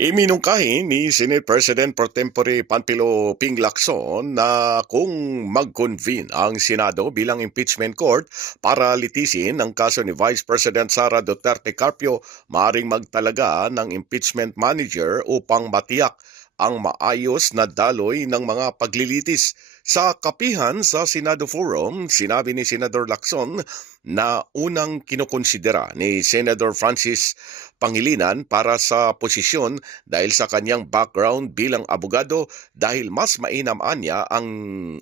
Iminungkahi ni Senate President Pro Tempore Panfilo Ping Lacson na kung mag-convene ang Senado bilang impeachment court para litisin ang kaso ni Vice President Sara Duterte Carpio, maaaring magtalaga ng impeachment manager upang matiyak ang maayos na daloy ng mga paglilitis. Sa kapihan sa Senado Forum, sinabi ni Senador Lacson na unang kinukonsidera ni Senator Francis Pangilinan para sa posisyon dahil sa kanyang background bilang abogado, dahil mas mainam anya ang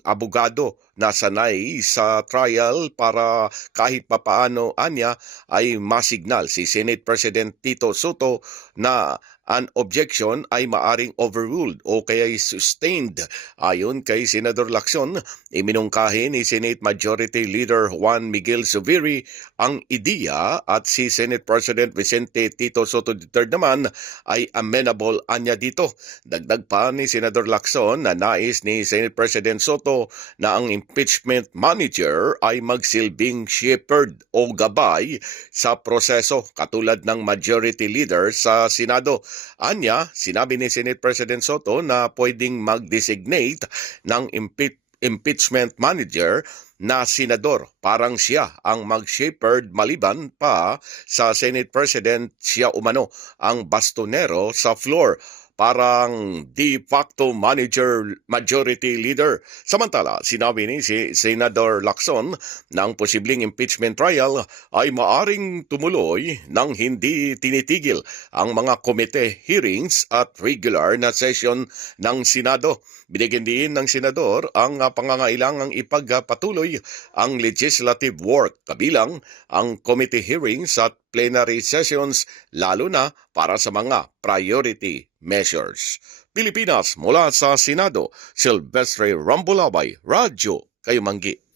abogado na sanay sa trial para kahit papaano anya ay masignal si Senate President Tito Soto na an objection ay maaring overruled o kaya sustained. Ayon kay Senador Lacson, iminungkahi ni Senate Majority Leader Juan Miguel Zubiri ang ideya at si Senate President Vicente Tito Soto III naman ay amenable anya dito. Dagdag pa ni Senador Lacson na nais ni Senate President Soto na ang impeachment manager ay magsilbing shepherd o gabay sa proseso katulad ng Majority Leader sa Senado. Anya, sinabi ni Senate President Soto na pwedeng mag-designate ng impeachment manager na senador. Parang siya ang mag-shepherd maliban pa sa Senate President siya umano ang bastonero sa floor. Parang de facto majority leader. Samantala, sinabi ni si Senador Lacson na ang posibleng impeachment trial ay maaring tumuloy nang hindi tinitigil ang mga komite hearings at regular na session ng Senado. Binigyan din ng senador ang pangangailangang ipagpatuloy ang legislative work kabilang ang committee hearings at plenary sessions, lalo na para sa mga priority measures. Pilipinas, mula sa Senado, Silvestre Rambulabay, Radyo Kayumanggi.